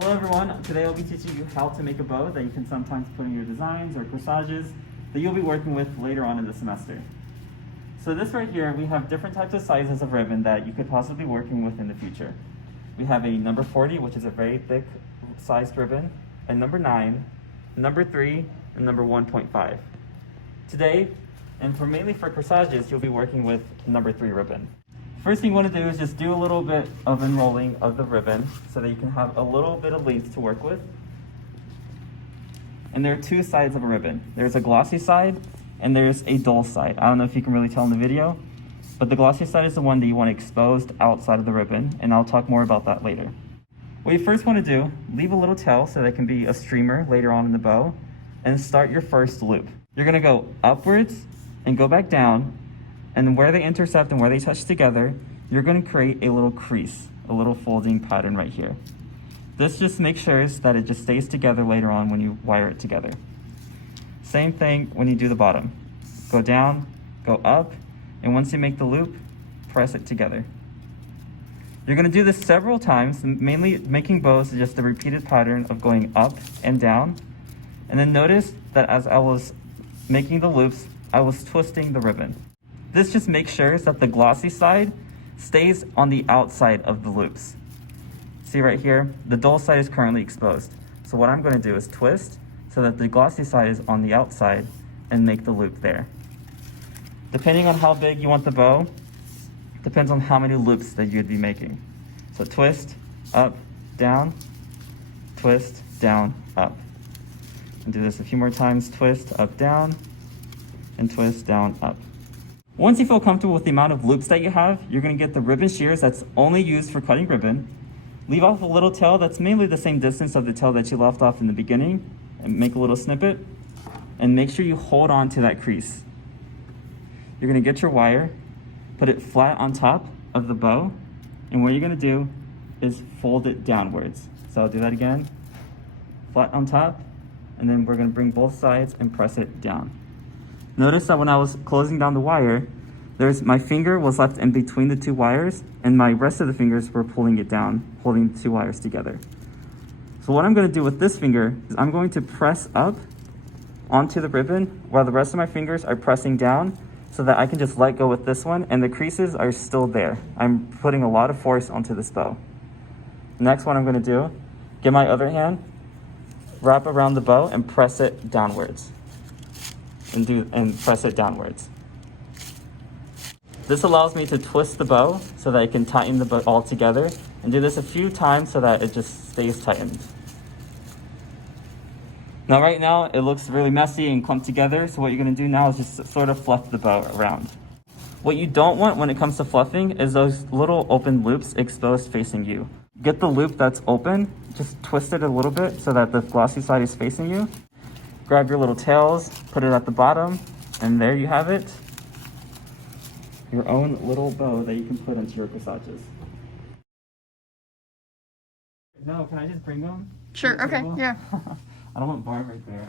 Hello everyone, today I'll be teaching you how to make a bow that you can sometimes put in your designs or corsages that you'll be working with later on in the semester. So this right here, we have different types of sizes of ribbon that you could possibly be working with in the future. We have a number 40, which is a very thick sized ribbon, a number 9, number 3, and number 1.5. Today, and mainly for corsages, you'll be working with number 3 ribbon. First thing you want to do is just do a little bit of unrolling of the ribbon so that you can have a little bit of length to work with. And there are two sides of a ribbon. There's a glossy side and there's a dull side. I don't know if you can really tell in the video, but the glossy side is the one that you want exposed outside of the ribbon, and I'll talk more about that later. What you first want to do, leave a little tail so that it can be a streamer later on in the bow, and start your first loop. You're going to go upwards and go back down, and where they intercept and where they touch together, you're going to create a little crease, a little folding pattern right here. This just makes sure that it just stays together later on when you wire it together. Same thing when you do the bottom. Go down, go up, and once you make the loop, press it together. You're going to do this several times. Mainly making bows is just a repeated pattern of going up and down. And then notice that as I was making the loops, I was twisting the ribbon. This just makes sure that the glossy side stays on the outside of the loops. See right here, the dull side is currently exposed. So what I'm going to do is twist so that the glossy side is on the outside and make the loop there. Depending on how big you want the bow, depends on how many loops that you'd be making. So twist, up, down, twist, down, up. And do this a few more times, twist, up, down, and twist, down, up. Once you feel comfortable with the amount of loops that you have, you're going to get the ribbon shears that's only used for cutting ribbon. Leave off a little tail that's mainly the same distance of the tail that you left off in the beginning, and make a little snippet, and make sure you hold on to that crease. You're going to get your wire, put it flat on top of the bow, and what you're going to do is fold it downwards. So I'll do that again, flat on top, and then we're going to bring both sides and press it down. Notice that when I was closing down the wire, my finger was left in between the two wires, and my rest of the fingers were pulling it down, holding the two wires together. So what I'm going to do with this finger is I'm going to press up onto the ribbon while the rest of my fingers are pressing down so that I can just let go with this one, and the creases are still there. I'm putting a lot of force onto this bow. Next, what I'm going to do, get my other hand, wrap around the bow and press it downwards. And press it downwards. This allows me to twist the bow so that I can tighten the bow all together, and do this a few times so that it just stays tightened. Now right now it looks really messy and clumped together, so what you're going to do now is just sort of fluff the bow around. What you don't want when it comes to fluffing is those little open loops exposed facing you. Get the loop that's open, just twist it a little bit so that the glossy side is facing you. Grab your little tails, put it at the bottom, and there you have it. Your own little bow that you can put into your corsages. No, can I just bring them? Sure, okay, yeah. I don't want Barb right there.